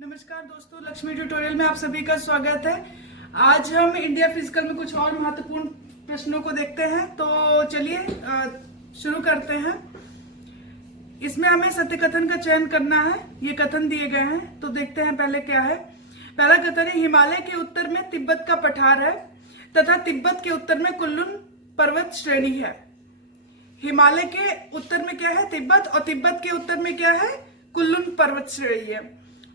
नमस्कार दोस्तों, लक्ष्मी ट्यूटोरियल में आप सभी का स्वागत है। आज हम इंडिया फिजिकल में कुछ और महत्वपूर्ण प्रश्नों को देखते हैं। तो चलिए शुरू करते हैं। इसमें हमें सत्य कथन का चयन करना है। ये कथन दिए गए हैं, तो देखते हैं पहले क्या है। पहला कथन है, हिमालय के उत्तर में तिब्बत का पठार है तथा तिब्बत के उत्तर में कुल्लून पर्वत श्रेणी है। हिमालय के उत्तर में क्या है? तिब्बत, और तिब्बत के उत्तर में क्या है? कुल्लून पर्वत श्रेणी है।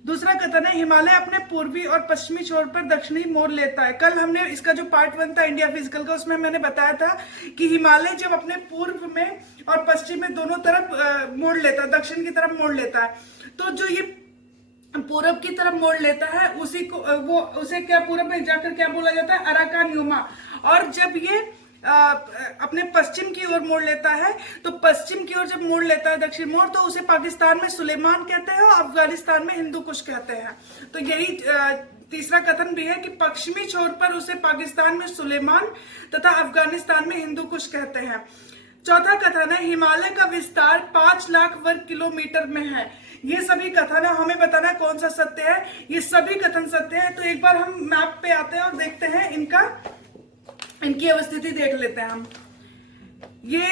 दूसरा कथन है, हिमालय अपने पूर्वी और पश्चिमी छोर पर दक्षिणी मोड़ लेता है। कल हमने इसका जो पार्ट 1 था इंडिया फिजिकल का, उसमें मैंने बताया था कि हिमालय जब अपने पूर्व में और पश्चिम में दोनों तरफ मोड़ लेता है, दक्षिण की तरफ मोड़ लेता है, तो जो ये पूरब की तरफ मोड़ लेता है उसी को उसे क्या पूरब में जाकर क्या बोला जाता है? Arakan Yoma. और जब ये अपने पश्चिम की ओर मोड़ लेता है, तो पश्चिम की ओर जब मोड़ लेता है दक्षिण मोड़, तो उसे पाकिस्तान में सुलेमान कहते हैं और अफगानिस्तान में हिंदू कुश कहते हैं। तो यही तीसरा कथन भी है कि पश्चिमी छोर पर उसे पाकिस्तान में सुलेमान तथा अफगानिस्तान में हिंदू कुश कहते हैं। चौथा कथन है, हिमालय का विस्तार 5 लाख वर्ग किलोमीटर में है। ये सभी कथन है, हमें बताना है कौन सा सत्य है। ये सभी कथन सत्य है। तो एक बार हम मैप पे आते हैं और देखते हैं इनकी अवस्थिति देख लेते हैं हम। ये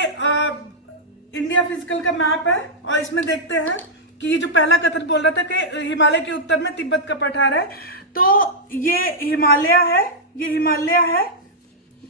इंडिया फिजिकल का मैप है और इसमें देखते हैं कि ये जो पहला कथन बोल रहा था कि हिमालय के उत्तर में तिब्बत का पठार है, तो ये हिमालय है, ये हिमालय है,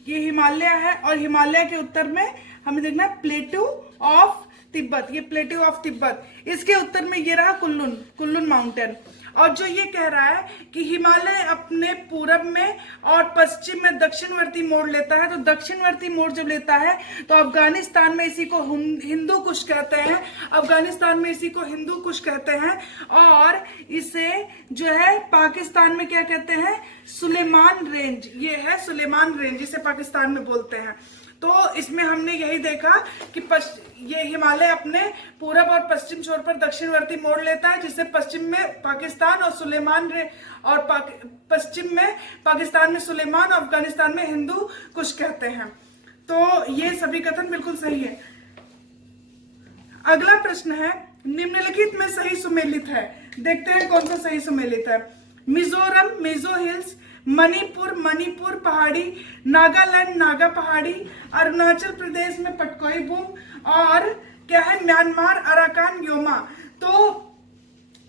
ये हिमालय है, और हिमालय के उत्तर में हमें देखना है प्लेटू ऑफ तिब्बत। ये प्लेटू ऑफ तिब्बत, इसके उत्तर में ये रहा कुल्लून माउंटेन। और जो ये कह रहा है कि हिमालय अपने पूरब में और पश्चिम में दक्षिणवर्ती मोड़ लेता है, तो दक्षिणवर्ती मोड़ जब लेता है तो अफगानिस्तान में इसी को हिंदू कुश कहते हैं, अफगानिस्तान में इसी को हिंदू कुश कहते हैं। और इसे जो है पाकिस्तान में क्या कहते हैं? सुलेमान रेंज। ये है सुलेमान रेंज, जिसे पाकिस्तान में बोलते हैं। तो इसमें हमने यही देखा कि ये हिमालय अपने पूरब और पश्चिम छोर पर दक्षिणवर्ती मोड़ लेता है, जिससे पश्चिम में पाकिस्तान और सुलेमान और पश्चिम में पाकिस्तान में सुलेमान और अफगानिस्तान में हिंदू कुश कहते हैं। तो ये सभी कथन बिल्कुल सही है। अगला प्रश्न है, निम्नलिखित में सही सुमेलित है। देखते हैं कौन सा सही सुमेलित है। मिजोरम मिजो हिल्स, मणिपुर मणिपुर पहाड़ी, नागालैंड नागा पहाड़ी, अरुणाचल प्रदेश में पटकोई बूम, और क्या है? Myanmar Arakan Yoma. तो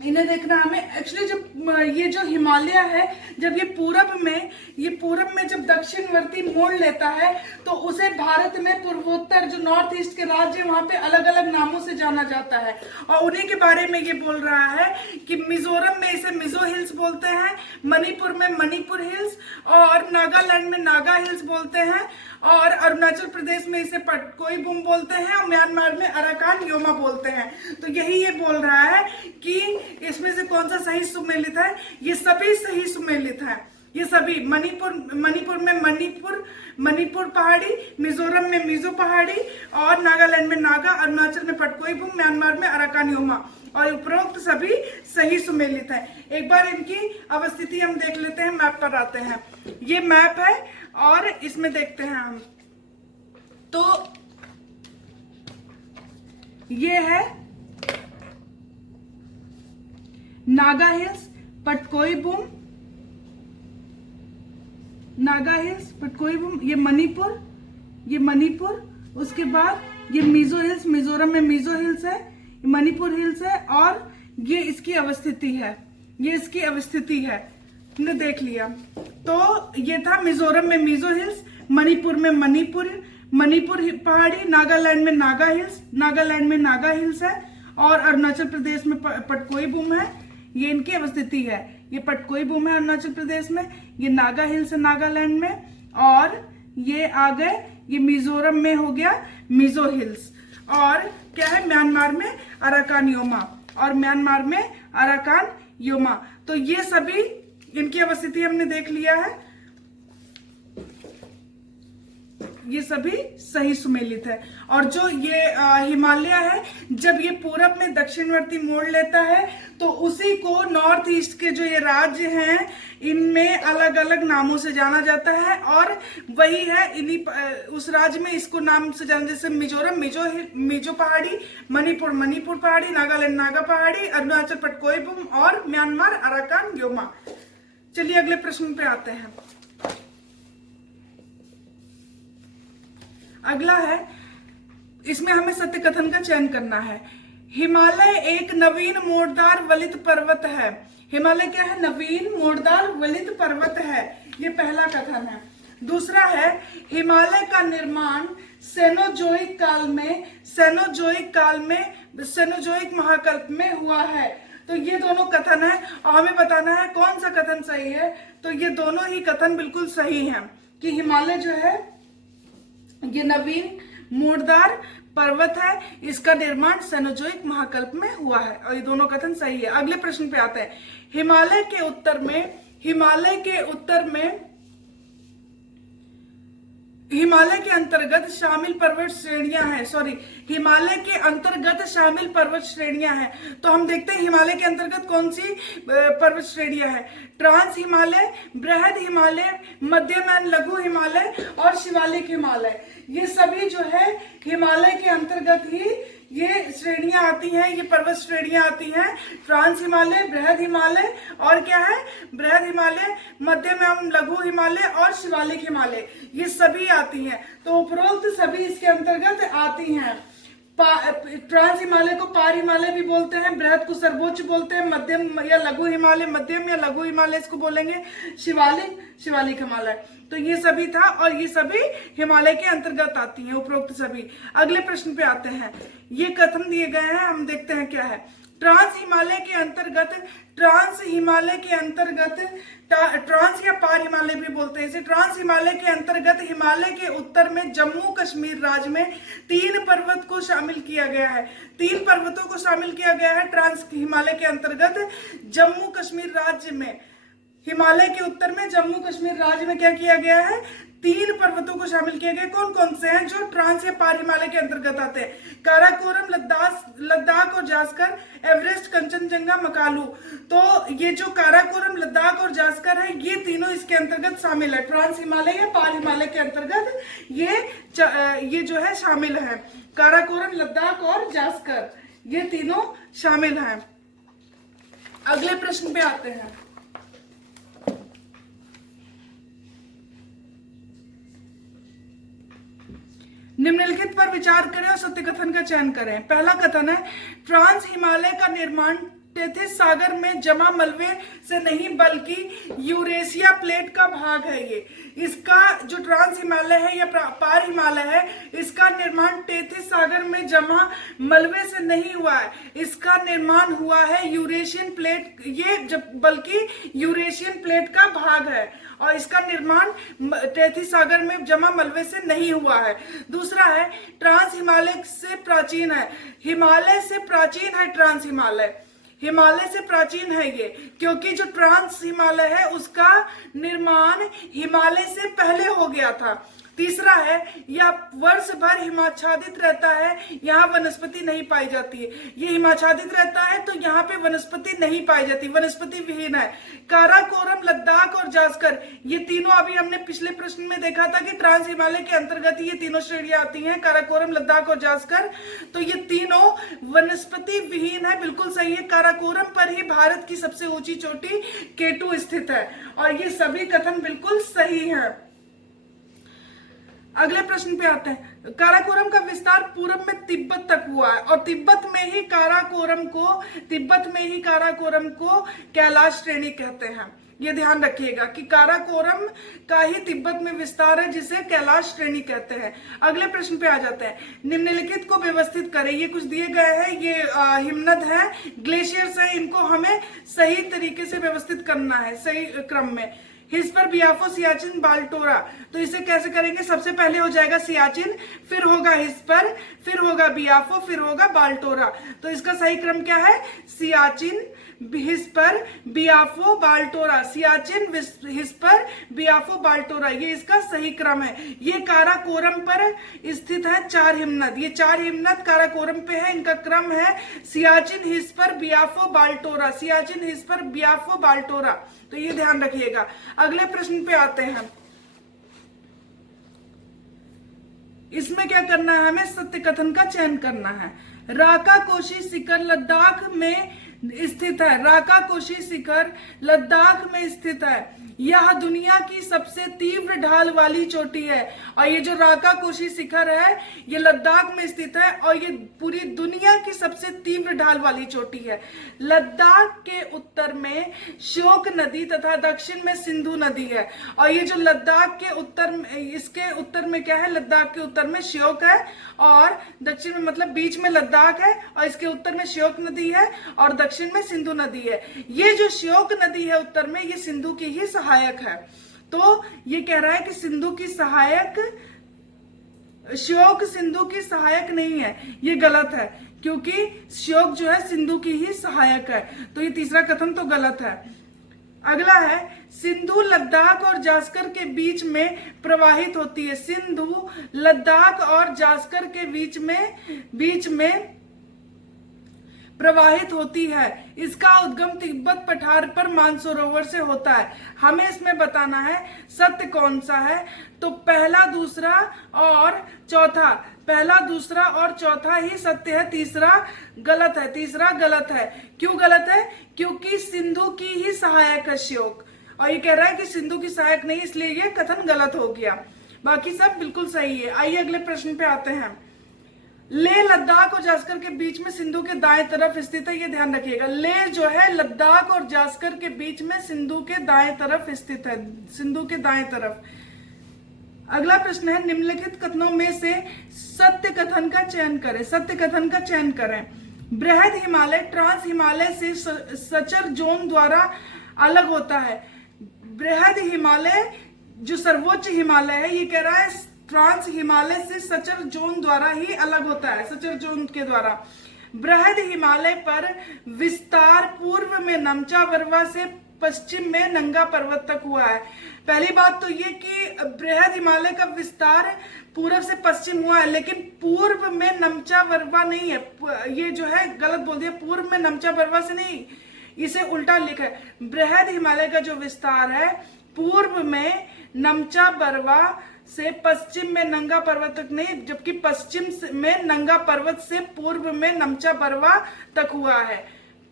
इन्हें देखना हमें। एक्चुअली जब ये जो हिमालय है, जब ये पूरब में जब दक्षिणवर्ती मोड़ लेता है, तो उसे भारत में पूर्वोत्तर जो नॉर्थ ईस्ट के राज्य वहां पे अलग अलग नामों से जाना जाता है। और उन्हीं के बारे में ये बोल रहा है कि मिजोरम में इसे मिजो हिल्स बोलते हैं, मणिपुर में मणिपुर हिल्स, और नागालैंड में नागा हिल्स बोलते हैं, और अरुणाचल प्रदेश में इसे पटकोई बूम बोलते हैं, और म्यांमार में अराकान योमा बोलते हैं। तो यही ये बोल रहा है कि इसमें से कौन सा सही सुमेलित है। ये सभी सही सुमेलित है। ये सभी मणिपुर में मणिपुर पहाड़ी, मिजोरम में मिजो पहाड़ी, और नागालैंड में नागा, अरुणाचल में पटकोई बूम, म्यांमार में अराकान योमा, और उपरोक्त सभी सही सुमेलित है। एक बार इनकी अवस्थिति हम देख लेते हैं, मैप पर आते हैं। ये मैप है और इसमें देखते हैं हम। तो ये है Naga hills, Patkai boom, Naga hills, Patkai boom, ये मणिपुर, उसके बाद ये मिजो हिल्स, मिजोरम में मिजो हिल्स है, मणिपुर हिल्स है, और ये इसकी अवस्थिति है, ये इसकी अवस्थिति है। हमने देख लिया। तो ये था मिजोरम में मिजो हिल्स, मणिपुर में मणिपुर पहाड़ी, नागालैंड में नागा हिल्स, नागालैंड में नागा हिल्स है, और अरुणाचल प्रदेश में पटकोई बूम है। ये इनकी अवस्थिति है। ये पटकोई बूम है अरुणाचल प्रदेश में, ये नागा हिल्स है नागालैंड में, और ये आ गए, ये मिजोरम में हो गया मिजो हिल्स, और क्या है? म्यांमार में अराकान योमा, और म्यांमार में अराकान योमा। तो ये सभी इनकी अवस्थिति हमने देख लिया है। ये सभी सही सुमेलित है। और जो ये हिमालय है, जब ये पूरब में दक्षिणवर्ती मोड़ लेता है तो उसी को नॉर्थ ईस्ट के जो ये राज्य हैं इनमें अलग अलग नामों से जाना जाता है, और वही है इन्हीं उस राज्य में इसको नाम से जाना, जैसे मिजोरम मिजो पहाड़ी, मणिपुर मणिपुर पहाड़ी, नागालैंड नागा पहाड़ी, अरुणाचल पटकोईबुम और म्यांमार अराकान योमा। चलिए अगले प्रश्न पे आते हैं। अगला है, इसमें हमें सत्य कथन का चयन करना है। हिमालय एक नवीन मोड़दार वलित पर्वत है। हिमालय क्या है? नवीन मोड़दार वलित पर्वत है, ये पहला कथन है। दूसरा है, हिमालय का निर्माण सेनोजोइक महाकल्प में हुआ है। तो ये दोनों कथन है और हमें बताना है कौन सा कथन सही है। तो ये दोनों ही कथन बिल्कुल सही हैं कि हिमालय जो है ये नवीन मोड़दार पर्वत है, इसका निर्माण सेनोजोइक महाकल्प में हुआ है, और ये दोनों कथन सही है। अगले प्रश्न पे आते हैं। हिमालय के उत्तर में हिमालय के अंतर्गत शामिल पर्वत श्रेणियां हैं। हिमालय के अंतर्गत शामिल पर्वत श्रेणियां हैं। तो हम देखते हैं हिमालय के अंतर्गत कौन सी पर्वत श्रेणियां हैं। ट्रांस हिमालय, बृहद हिमालय, मध्यम एंड लघु हिमालय और शिवालिक हिमालय, ये सभी जो है हिमालय के अंतर्गत ही ये श्रेणियां आती हैं, ये पर्वत श्रेणियां आती हैं। ट्रांस हिमालय, बृहद हिमालय और क्या है? बृहद हिमालय, मध्यम एवं लघु हिमालय और शिवालिक हिमालय, ये सभी आती हैं। तो उपरोक्त सभी इसके अंतर्गत आती हैं। ट्रांस हिमालय को पार हिमालय भी बोलते हैं, बृहद को सर्वोच्च बोलते हैं, मध्यम या लघु हिमालय, मध्यम या लघु हिमालय इसको बोलेंगे, शिवालिक हिमालय। तो ये सभी था और ये सभी हिमालय के अंतर्गत आती हैं, उपरोक्त सभी। अगले प्रश्न पे आते हैं। ये कथन दिए गए हैं, हम देखते हैं क्या है। ट्रांस हिमालय के अंतर्गत, ट्रांस या पार हिमालय भी बोलते हैं इसे। ट्रांस हिमालय के अंतर्गत हिमालय के उत्तर में जम्मू कश्मीर राज्य में 3 पर्वत को शामिल किया गया है। 3 पर्वतों को शामिल किया गया है ट्रांस हिमालय के अंतर्गत जम्मू कश्मीर राज्य में। हिमालय के उत्तर में जम्मू कश्मीर राज्य में क्या किया गया है? 3 पर्वतों को शामिल किया गया। कौन कौन से हैं जो ट्रांस या पार हिमालय के अंतर्गत आते हैं? काराकोरम, लद्दाख और जास्कर, एवरेस्ट, कंचनजंगा, मकालू। तो ये जो काराकोरम, लद्दाख और जास्कर है, ये तीनों इसके अंतर्गत शामिल है। ट्रांस हिमालय या पार हिमालय के अंतर्गत ये जो है शामिल है। काराकोरम, लद्दाख और जास्कर, ये तीनों शामिल हैं। अगले प्रश्न पे आते हैं। निम्नलिखित पर विचार करें और सत्य कथन का चयन करें। पहला कथन है, ट्रांस हिमालय का निर्माण टेथिस सागर में जमा मलबे से नहीं बल्कि यूरेशिया प्लेट का भाग है। ये इसका जो ट्रांस हिमालय है या पार हिमालय है, इसका निर्माण टेथिस सागर में जमा मलबे से नहीं हुआ है, इसका निर्माण हुआ है यूरेशियन प्लेट, बल्कि यूरेशियन प्लेट का भाग है और इसका निर्माण टेथिस सागर में जमा मलबे से नहीं हुआ है। दूसरा है, ट्रांस हिमालय से प्राचीन है। हिमालय से प्राचीन है ट्रांस हिमालय से प्राचीन है ये, क्योंकि जो ट्रांस हिमालय है उसका निर्माण हिमालय से पहले हो गया था। तीसरा है, यह वर्ष भर हिमाच्छादित रहता है, यहाँ वनस्पति नहीं पाई जाती है। ये हिमाच्छादित रहता है तो यहाँ पे वनस्पति नहीं पाई जाती, वनस्पति विहीन है। काराकोरम, लद्दाख और जास्कर, ये तीनों अभी हमने पिछले प्रश्न में देखा था कि ट्रांस हिमालय के अंतर्गत ये तीनों श्रेणियां आती हैं, काराकोरम, लद्दाख और जास्कर। तो ये तीनों वनस्पति विहीन है, बिल्कुल सही है। काराकोरम पर ही भारत की सबसे ऊंची चोटी K2 स्थित है और ये सभी कथन बिल्कुल सही है। अगले प्रश्न पे आते हैं। काराकोरम का विस्तार पूर्व में तिब्बत तक हुआ है और तिब्बत में ही काराकोरम को कैलाश श्रेणी कहते हैं। ये ध्यान रखिएगा कि काराकोरम का ही तिब्बत में विस्तार है जिसे कैलाश श्रेणी कहते हैं। अगले प्रश्न पे आ जाते हैं। निम्नलिखित को व्यवस्थित करें। ये कुछ दिए गए हैं, ये हिमनद है, ग्लेशियर्स है, इनको हमें सही तरीके से व्यवस्थित करना है, सही क्रम में। हिस्पर, बियाफो, सियाचिन, बाल्टोरा। तो इसे कैसे करेंगे? सबसे पहले हो जाएगा सियाचिन, फिर होगा हिस्पर, फिर होगा बियाफो, फिर होगा बाल्टोरा। तो इसका सही क्रम क्या है? सियाचिन, हिस्पर बियाफो बाल्टोरा, सियाचिन हिस्पर बियाफो बाल्टोरा, ये इसका सही क्रम है। ये काराकोरम पर स्थित है 4 हिमनद, ये 4 हिमनद काराकोरम पे है, इनका क्रम है सियाचिन हिस्पर बियाफो बाल्टोरा, सियाचिन हिस्पर बियाफो बाल्टोरा, तो ये ध्यान रखिएगा। अगले प्रश्न पे आते हैं। इसमें क्या करना है, हमें सत्य कथन का चयन करना है। राका कोशी शिखर लद्दाख में स्थित है, राका कोशी शिखर लद्दाख में स्थित है, यह दुनिया की सबसे तीव्र ढाल वाली चोटी है। और ये जो राका कोशी शिखर है ये लद्दाख में स्थित है और ये पूरी दुनिया की सबसे तीव्र ढाल वाली चोटी है। लद्दाख के उत्तर में श्योक नदी तथा दक्षिण में सिंधु नदी है। और ये जो लद्दाख के उत्तर, इसके उत्तर में क्या है, लद्दाख के उत्तर में श्योक है और दक्षिण में, मतलब बीच में लद्दाख है और इसके उत्तर में श्योक नदी है और दक्षिण में सिंधु नदी है। ये जो श्योक नदी है उत्तर में, ये सिंधु की ही सहायक है। तो ये कह रहा है कि सिंधु की सहायक, श्योक सिंधु की सहायक नहीं है, ये गलत है, क्योंकि श्योक जो है सिंधु की ही सहायक है। तो ये तीसरा कथन तो गलत है। अगला है, सिंधु लद्दाख और जास्कर के बीच में प्रवाहित होती है, सिंधु लद्दाख और जास्कर के बीच में प्रवाहित होती है। इसका उद्गम तिब्बत पठार पर मानसरोवर से होता है। हमें इसमें बताना है सत्य कौन सा है। तो पहला, दूसरा और चौथा, पहला, दूसरा और चौथा ही सत्य है, तीसरा गलत है, तीसरा गलत है। क्यों गलत है? क्योंकि सिंधु की ही सहायक है श्योक, और ये कह रहा है कि सिंधु की सहायक नहीं, इसलिए ये कथन गलत हो गया। बाकी सब बिल्कुल सही है। आइए अगले प्रश्न पे आते हैं। लेह लद्दाख और जास्कर के बीच में सिंधु के दाएं तरफ स्थित है, ये ध्यान रखिएगा। लेह जो है लद्दाख और जास्कर के बीच में सिंधु के दाएं तरफ स्थित है, सिंधु के दाएं तरफ। अगला प्रश्न है, निम्नलिखित कथनों में से सत्य कथन का चयन करें, सत्य कथन का चयन करें। बृहद हिमालय ट्रांस हिमालय से सचर जोन द्वारा अलग होता है। बृहद हिमालय जो सर्वोच्च हिमालय है, ये कह रहा है ट्रांस हिमालय से सचर जोन द्वारा ही अलग होता है, सचर जोन के द्वारा। बृहद हिमालय पर विस्तार पूर्व में नमचा बरवा से पश्चिम में नंगा पर्वत तक हुआ है। पहली बात तो ये कि बृहद हिमालय का विस्तार पूर्व से पश्चिम हुआ है, लेकिन पूर्व में नमचा बरवा नहीं है, ये जो है गलत बोल दिया, पूर्व में नमचा बरवा से नहीं, इसे उल्टा लिखा है। बृहद हिमालय का जो विस्तार है पूर्व में नमचा बरवा से पश्चिम में नंगा पर्वत तक नहीं, जबकि पश्चिम में नंगा पर्वत से पूर्व में नमचा बरवा तक हुआ है।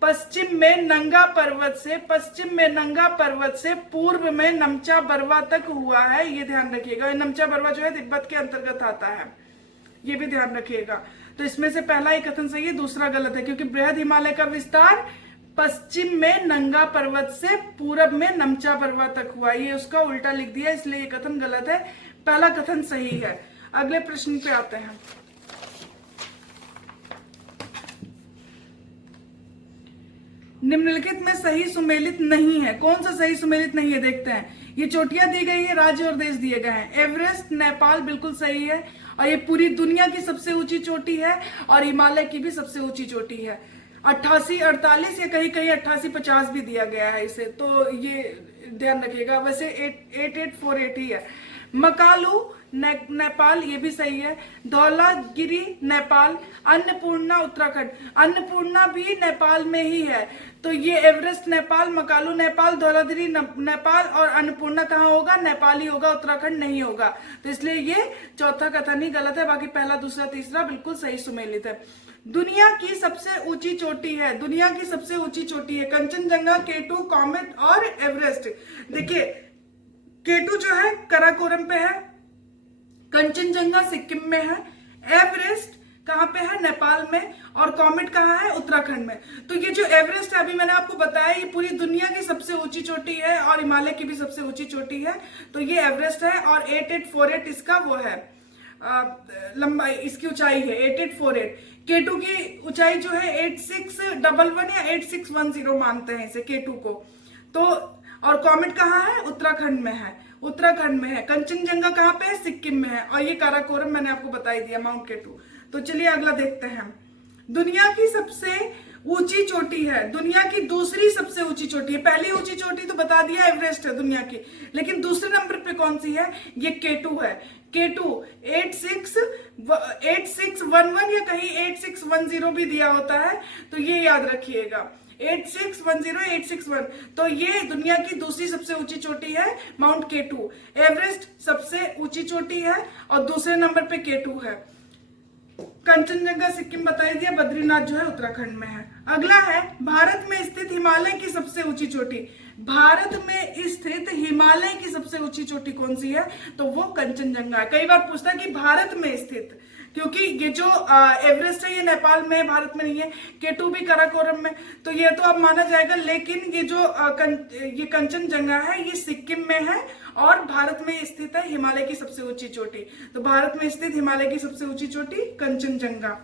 पश्चिम में नंगा पर्वत से, पश्चिम में नंगा पर्वत से पूर्व में नमचा बरवा तक हुआ है, ये ध्यान रखिएगा। नमचा बरवा जो है तिब्बत के अंतर्गत आता है, ये भी ध्यान रखिएगा। तो इसमें से पहला ही कथन सही है, दूसरा गलत है, क्योंकि बृहद हिमालय का विस्तार पश्चिम में नंगा पर्वत से पूरब में नमचा बरवा तक हुआ, ये उसका उल्टा लिख दिया, इसलिए ये कथन गलत है। पहला कथन सही है। अगले प्रश्न पे आते हैं। निम्नलिखित में सही सुमेलित नहीं है, कौन सा सही सुमेलित नहीं है देखते हैं। ये चोटियां दी गई है, राज्य और देश दिए गए हैं। एवरेस्ट नेपाल बिल्कुल सही है, और ये पूरी दुनिया की सबसे ऊंची चोटी है और हिमालय की भी सबसे ऊंची चोटी है। 88-48 या कहीं कहीं 88-50 भी दिया गया है इसे, तो ये ध्यान रखिएगा। वैसे 8848 ही है। मकालू नेपाल, ये भी सही है। धौलागिरी नेपाल। अन्नपूर्णा उत्तराखंड, अन्नपूर्णा भी नेपाल में ही है। तो ये एवरेस्ट नेपाल, मकालू नेपाल, धौलागिरी नेपाल और अन्नपूर्णा कहाँ होगा? नेपाल ही होगा, उत्तराखंड नहीं होगा। तो इसलिए ये चौथा कथन ही गलत है, बाकी पहला, दूसरा, तीसरा बिल्कुल सही सुमेलित है। दुनिया की सबसे ऊंची चोटी है, दुनिया की सबसे ऊंची चोटी है कंचनजंगा, केटू, कॉमेट और एवरेस्ट। देखिए केटू जो है कराकोरम पे है, कंचनजंगा सिक्किम में है, एवरेस्ट कहाँ पे है? नेपाल में, और कॉमेट कहाँ है? उत्तराखंड में। तो ये जो एवरेस्ट है अभी मैंने आपको बताया, ये पूरी दुनिया की सबसे ऊंची चोटी है और हिमालय की भी सबसे ऊंची चोटी है। तो ये एवरेस्ट है और 8848 इसका वो है लंबाई, इसकी ऊंचाई है 8848। केटू की ऊंचाई जो है 8611 या 8610 मानते हैं इसे केटू को। तो और कॉमेट कहाँ है? उत्तराखंड में है, उत्तराखंड में है। कंचनजंगा कहाँ पे है? सिक्किम में है। और ये काराकोरम मैंने आपको बता ही दिया, माउंट केटू। तो चलिए अगला देखते हैं। दुनिया की सबसे ऊंची चोटी है, दुनिया की दूसरी सबसे ऊंची चोटी है। पहली ऊंची चोटी तो बता दिया एवरेस्ट है दुनिया की, लेकिन दूसरे नंबर पे कौन सी है? ये केटू है। केटू 8611 या कहीं 8610 भी दिया होता है, तो ये याद रखिएगा 8610 तो ये दुनिया की दूसरी सबसे ऊंची चोटी है माउंट केटू। एवरेस्ट सबसे ऊंची चोटी है और दूसरे नंबर पे केटू है। कंचनजंगा सिक्किम बता दिया, बद्रीनाथ जो है उत्तराखंड में है। अगला है भारत में स्थित हिमालय की सबसे ऊंची चोटी। भारत में स्थित हिमालय की सबसे ऊंची चोटी कौन सी है? तो वो कंचनजंगा है। कई बार पूछता है कि भारत में स्थित, क्योंकि ये जो एवरेस्ट है ये नेपाल में है, भारत में नहीं है। केटू भी काराकोरम में, तो ये तो अब माना जाएगा, लेकिन ये जो ये कंचनजंगा है ये सिक्किम में है और भारत में स्थित है हिमालय की सबसे ऊंची चोटी। तो भारत में स्थित हिमालय की सबसे ऊंची चोटी कंचनजंगा।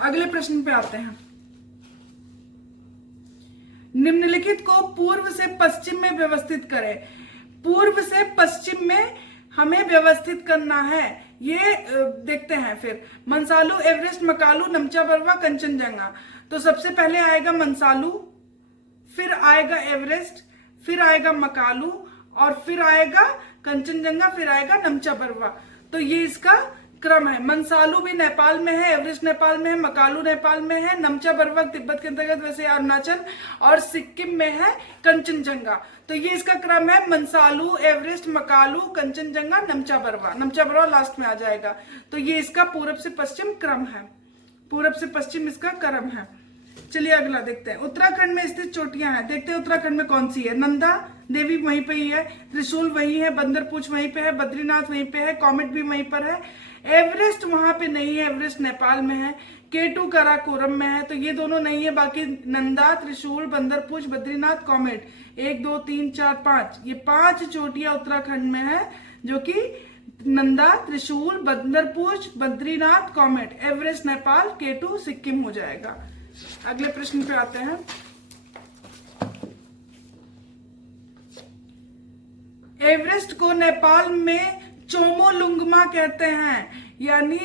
अगले प्रश्न पे आते हैं। निम्नलिखित को पूर्व से पश्चिम में व्यवस्थित करें। पूर्व से पश्चिम में हमें व्यवस्थित करना है, ये देखते हैं। फिर मंसालू, एवरेस्ट, मकालू, नमचा बरवा, कंचनजंगा। तो सबसे पहले आएगा मंसालू, फिर आएगा एवरेस्ट, फिर आएगा मकालू और फिर आएगा कंचनजंगा, फिर आएगा नमचा बरवा। तो ये इसका क्रम है। मंसालू भी नेपाल में है, एवरेस्ट नेपाल में है, मकालू नेपाल में है, नमचा बरवा तिब्बत के अंतर्गत वैसे अरुणाचल और सिक्किम में है कंचनजंगा। तो ये इसका क्रम है मंसालू, एवरेस्ट, मकालू, कंचनजंगा, नमचा बरवा। नमचा बरवा लास्ट में आ जाएगा। तो ये इसका पूरब से पश्चिम क्रम है, पूरब से पश्चिम इसका क्रम है। चलिए अगला देखते हैं। उत्तराखंड में स्थित चोटियां हैं, देखते हैं उत्तराखंड में कौन सी है। नंदा देवी वहीं पे ही है, त्रिशूल वहीं है, बंदरपूछ वहीं पे है, बद्रीनाथ वहीं पे है, कॉमेट भी वहीं पर है। एवरेस्ट वहां पे नहीं है, एवरेस्ट नेपाल में है। केटू काराकोरम में है, तो ये दोनों नहीं है। बाकी नंदा, त्रिशूल, बंदरपूछ, बद्रीनाथ, कॉमेट, 1 2 3 4 5, ये 5 चोटियां उत्तराखंड में है, जो कि नंदा, त्रिशूल, बंदरपूछ, बद्रीनाथ, कॉमेट। एवरेस्ट नेपाल, केटू सिक्किम हो जाएगा। अगले प्रश्न पे आते हैं। एवरेस्ट को नेपाल में चोमोलुंगमा कहते हैं, यानी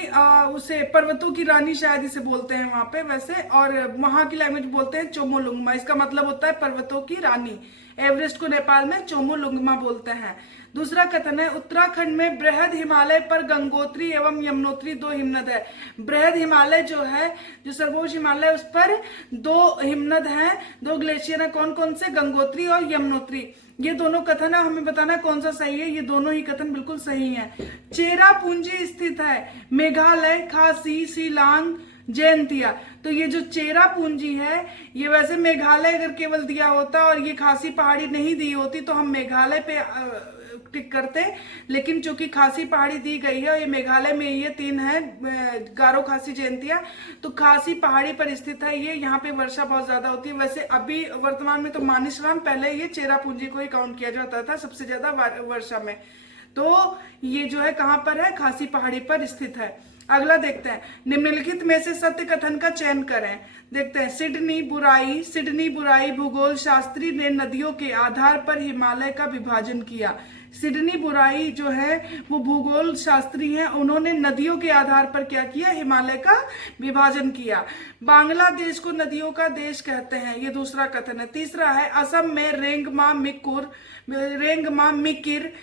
उसे पर्वतों की रानी शायद इसे बोलते हैं वहां पे वैसे, और वहां की लैंग्वेज बोलते हैं चोमोलुंगमा। इसका मतलब होता है पर्वतों की रानी। एवरेस्ट को नेपाल में चोमोलुंगमा बोलते हैं। दूसरा कथन है उत्तराखंड में बृहद हिमालय पर गंगोत्री एवं यमुनोत्री 2 हिमनद है। बृहद हिमालय जो है, जो सर्वोच्च हिमालय, उस पर 2 हिमनद हैं, 2 ग्लेशियर है। कौन कौन से? गंगोत्री और यमुनोत्री। ये दोनों कथन है, हमें बताना कौन सा सही है। ये दोनों ही कथन बिल्कुल सही है। चेरापूंजी स्थित है मेघालय, खासी, शिलांग, जयंतिया। तो ये जो चेरापूंजी है, ये वैसे मेघालय अगर केवल दिया होता और ये खासी पहाड़ी नहीं दी होती तो हम मेघालय पे टिक करते, लेकिन चूंकि खासी पहाड़ी दी गई है और ये मेघालय में ये 3 है, गारो, खासी, जयंतिया, तो खासी पहाड़ी पर स्थित है ये। यहाँ पे वर्षा बहुत ज्यादा होती है। वैसे अभी वर्तमान में तो मानिसराम, पहले ये चेरापूंजी को ही काउंट किया जाता था सबसे ज्यादा वर्षा में। तो ये जो है कहाँ पर है? खासी पहाड़ी पर स्थित है। अगला देखते हैं। निम्नलिखित में से सत्य कथन का चयन करें। देखते हैं। सिडनी बुराई भूगोल शास्त्री ने नदियों के आधार पर हिमालय का विभाजन किया। सिडनी बुराई जो है वो भूगोल शास्त्री हैं, उन्होंने नदियों के आधार पर क्या किया? हिमालय का विभाजन किया। बांग्लादेश को नदियों का देश कहते हैं, ये दूसरा कथन है। तीसरा है असम में रेंगमा मिकिर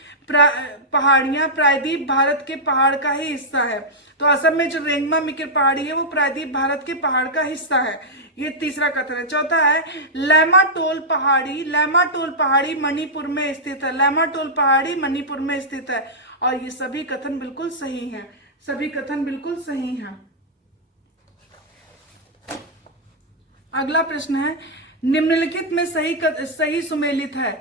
पहाड़ियां प्रायद्वीप भारत के पहाड़ का ही हिस्सा है। तो असम में जो रेंगमा मिकिर पहाड़ी है वो प्रायद्वीप भारत के पहाड़ का हिस्सा है, ये तीसरा कथन है। चौथा है लैमाटोल पहाड़ी मणिपुर में स्थित है। लैमाटोल पहाड़ी मणिपुर में स्थित है। और ये सभी कथन बिल्कुल सही हैं, सभी कथन बिल्कुल सही हैं। अगला प्रश्न है निम्नलिखित में सही सुमेलित है।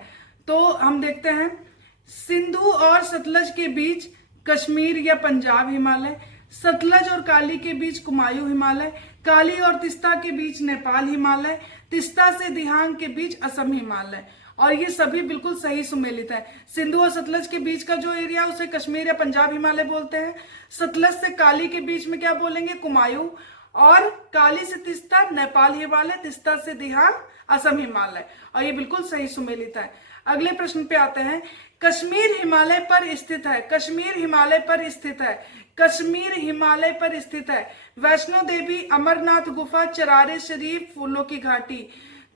तो हम देखते हैं। सिंधु और सतलज के बीच कश्मीर या पंजाब हिमालय, सतलज और काली के बीच कुमायूं हिमालय, काली और तिस्ता के बीच नेपाल हिमालय, तिस्ता से दिहांग के बीच असम हिमालय। और ये सभी बिल्कुल सही सुमेलित है। सिंधु और सतलज के बीच का जो एरिया उसे कश्मीर या पंजाब हिमालय बोलते हैं। सतलज से काली के बीच में क्या बोलेंगे? कुमायूं। और काली से तिस्ता नेपाल हिमालय, तिस्ता से दिहांग असम हिमालय, और ये बिल्कुल सही सुमेलित है। अगले प्रश्न पे आते हैं। कश्मीर हिमालय पर स्थित है, कश्मीर हिमालय पर स्थित है, कश्मीर हिमालय पर स्थित है। वैष्णो देवी, अमरनाथ गुफा, चरारे शरीफ, फूलों की घाटी।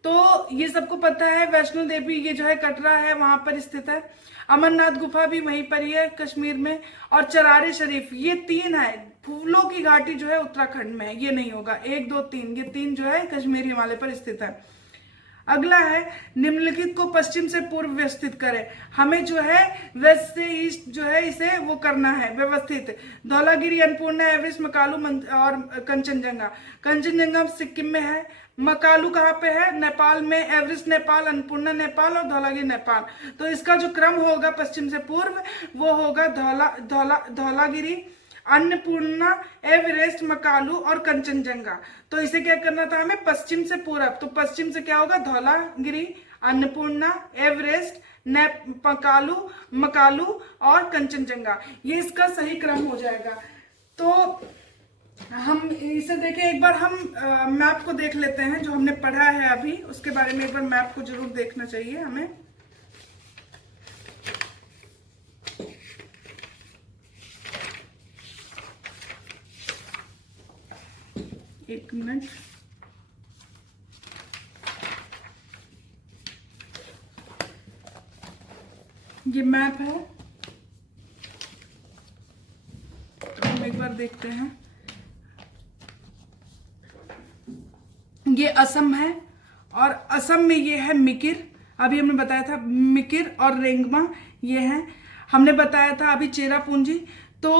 तो ये सबको पता है, वैष्णो देवी ये जो है कटरा है वहां पर स्थित है, अमरनाथ गुफा भी वहीं पर ही है कश्मीर में, और चरारे शरीफ, ये 3 है। फूलों की घाटी जो है उत्तराखंड में है, ये नहीं होगा। 1 2 3, ये 3 जो है कश्मीर हिमालय पर स्थित है। अगला है, निम्नलिखित को पश्चिम से पूर्व व्यवस्थित करें। हमें जो है वेस्ट से ईस्ट जो है इसे वो करना है व्यवस्थित। धौलागिरी, अन्नपूर्णा, एवरेस्ट, मकालू और कंचनजंगा। कंचनजंगा सिक्किम में है, मकालू कहाँ पे है? नेपाल में, एवरेस्ट नेपाल, अन्नपूर्णा नेपाल और धौलागिरी नेपाल। तो इसका जो क्रम होगा पश्चिम से पूर्व वो होगा धौलागिरी, अन्नपूर्णा, एवरेस्ट, मकालू और कंचनजंगा। तो इसे क्या करना था हमें? पश्चिम से पूर्व। तो पश्चिम से क्या होगा? धौलागिरी, अन्नपूर्णा, एवरेस्ट, मकालू और कंचनजंगा। ये इसका सही क्रम हो जाएगा। तो हम इसे देखें एक बार, हम मैप को देख लेते हैं जो हमने पढ़ा है अभी, उसके बारे में एक बार मैप को जरूर देखना चाहिए हमें। एक मिनट, ये मैप है, तो हम एक बार देखते हैं। ये असम है, और असम में ये है मिकिर, अभी हमने बताया था मिकिर और रेंगमा ये हैं। हमने बताया था अभी चेरापूंजी। तो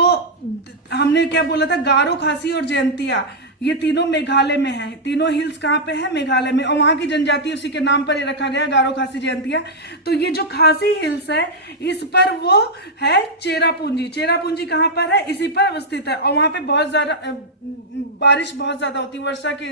हमने क्या बोला था? गारो, खासी और जयंतिया, ये तीनों मेघालय में हैं। तीनों हिल्स कहाँ पे है? मेघालय में, और वहां की जनजाति उसी के नाम पर ही रखा गया, गारो, खासी, जयंतिया। तो ये जो खासी हिल्स है इस पर वो है चेरापूंजी। चेरापूंजी कहाँ पर है? इसी पर अवस्थित है, और वहां पे बहुत ज्यादा बारिश बहुत ज्यादा होती है, वर्षा के।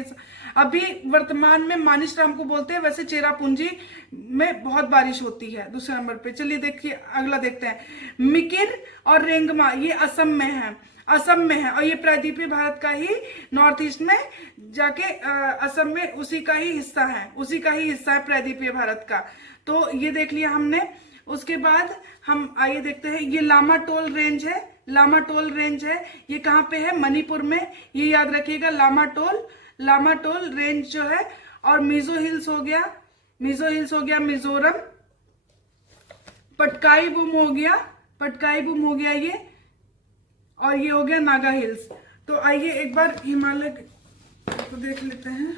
अभी वर्तमान में मानिसराम को बोलते हैं, वैसे चेरापूंजी में बहुत बारिश होती है। दूसरे नंबर पे चलिए देखिए, अगला देखते हैं। मिकिर और रेंगमा ये असम में है, असम में है, और ये प्रायद्वीपीय भारत का ही नॉर्थ ईस्ट में जाके असम में उसी का ही हिस्सा है, उसी का ही हिस्सा है प्रायद्वीपीय भारत का। तो ये देख लिया हमने। उसके बाद हम आइए देखते हैं, ये लामा टोल रेंज है, लामा टोल रेंज है, ये कहाँ पे है? मणिपुर में, ये याद रखिएगा। लामा टोल रेंज जो है, और मिजो हिल्स हो गया, मिजो हिल्स हो गया मिजोरम, पटकाई बुम हो गया, पटकाई बुम हो गया ये, और ये हो गया नागा हिल्स। तो आइए एक बार हिमालय को देख लेते हैं।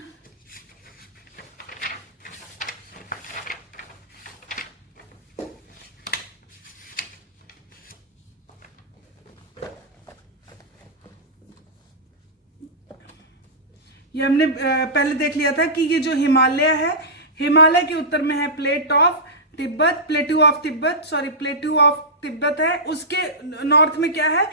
ये हमने पहले देख लिया था कि ये जो हिमालय है, हिमालय के उत्तर में है प्लेटू ऑफ तिब्बत है। उसके नॉर्थ में क्या है?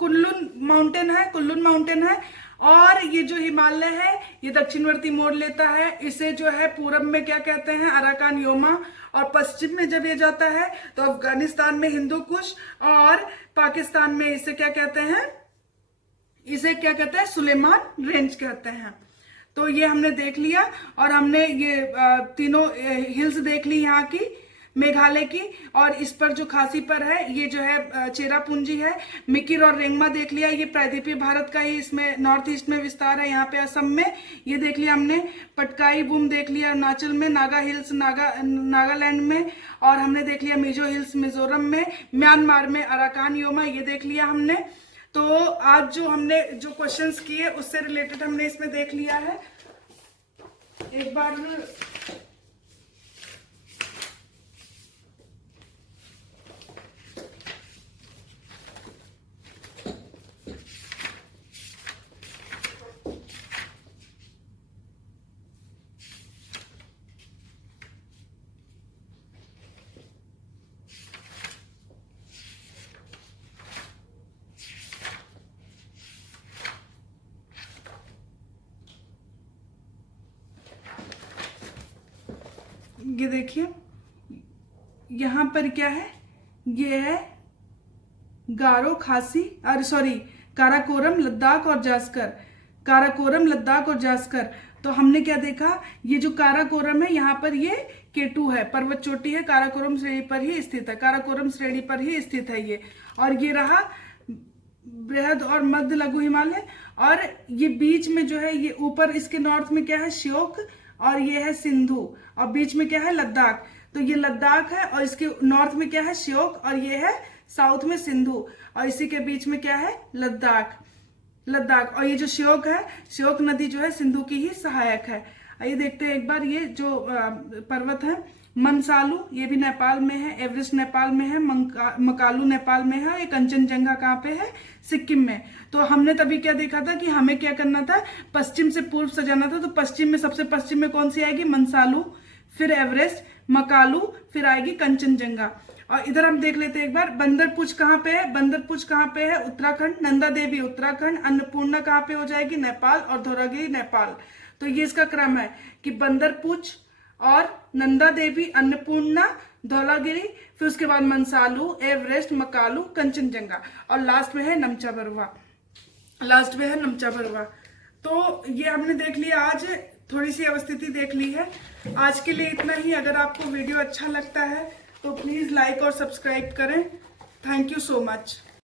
कुनलुन माउंटेन है। और ये जो हिमालय है ये दक्षिणवर्ती मोड़ लेता है। इसे जो है पूरब में क्या कहते हैं? Arakan Yoma. और पश्चिम में जब ये जाता है तो अफगानिस्तान में हिंदू कुश, और पाकिस्तान में इसे क्या कहते हैं? इसे क्या कहते हैं? सुलेमान रेंज कहते हैं। तो ये हमने देख लिया, और हमने ये तीनों हिल्स देख ली यहाँ की, मेघालय की। और इस पर जो खासी पर है ये जो है चेरापूंजी है। मिकिर और रेंगमा देख लिया, ये प्रायद्वीपीय भारत का ही इसमें नॉर्थ ईस्ट में विस्तार है, यहाँ पे असम में। ये देख लिया हमने। पटकाई बुम देख लिया अरुणाचल में, नागा हिल्स नागालैंड में, और हमने देख लिया मिजो हिल्स मिजोरम में, म्यांमार में अराकान योमा, ये देख लिया हमने। तो आज जो हमने जो क्वेश्चंस किए उससे रिलेटेड हमने इसमें देख लिया है। एक बार ये देखिए, यहां पर क्या है? ये है गारो, खासी, काराकोरम, लद्दाख और जास्कर, काराकोरम, लद्दाख और जास्कर। तो हमने क्या देखा, ये जो काराकोरम है यहाँ पर ये K2 है, पर्वत चोटी है, काराकोरम श्रेणी पर ही स्थित है, काराकोरम श्रेणी पर ही स्थित है ये। और ये रहा बृहद और मध्य लघु हिमालय, और ये बीच में जो है ये ऊपर इसके नॉर्थ में क्या है, श्योक, और ये है सिंधु, और बीच में क्या है, लद्दाख। तो ये लद्दाख है और इसके नॉर्थ में क्या है, श्योक, और ये है साउथ में सिंधु, और इसी के बीच में क्या है, लद्दाख। और ये जो श्योक है, श्योक नदी जो है सिंधु की ही सहायक है। आइए देखते हैं एक बार, ये जो पर्वत है, मनसालू ये भी नेपाल में है, एवरेस्ट नेपाल में है, मकालू नेपाल में है, ये कंचनजंगा कहाँ पे है, सिक्किम में। तो हमने तभी क्या देखा था कि हमें क्या करना था, पश्चिम से पूर्व से जाना था। तो पश्चिम में, सबसे पश्चिम में कौन सी आएगी, मनसालू, फिर एवरेस्ट, मकालू, फिर आएगी कंचनजंगा। और इधर हम देख लेते हैं एक बार, बंदरपुच कहाँ पे है, बंदरपुच कहाँ पे है, उत्तराखंड, नंदा देवी उत्तराखंड, अन्नपूर्णा कहाँ पे हो जाएगी, नेपाल, और धौलागिरी नेपाल। तो ये इसका क्रम है कि बंदरपुच और नंदा देवी, अन्नपूर्णा, धौलागिरी, फिर उसके बाद मनसालू, एवरेस्ट, मकालू, कंचनजंगा, और लास्ट में है नमचा बरुआ। तो ये हमने देख लिया, आज थोड़ी सी अवस्थिति देख ली है। आज के लिए इतना ही। अगर आपको वीडियो अच्छा लगता है तो प्लीज लाइक और सब्सक्राइब करें। Thank you so much.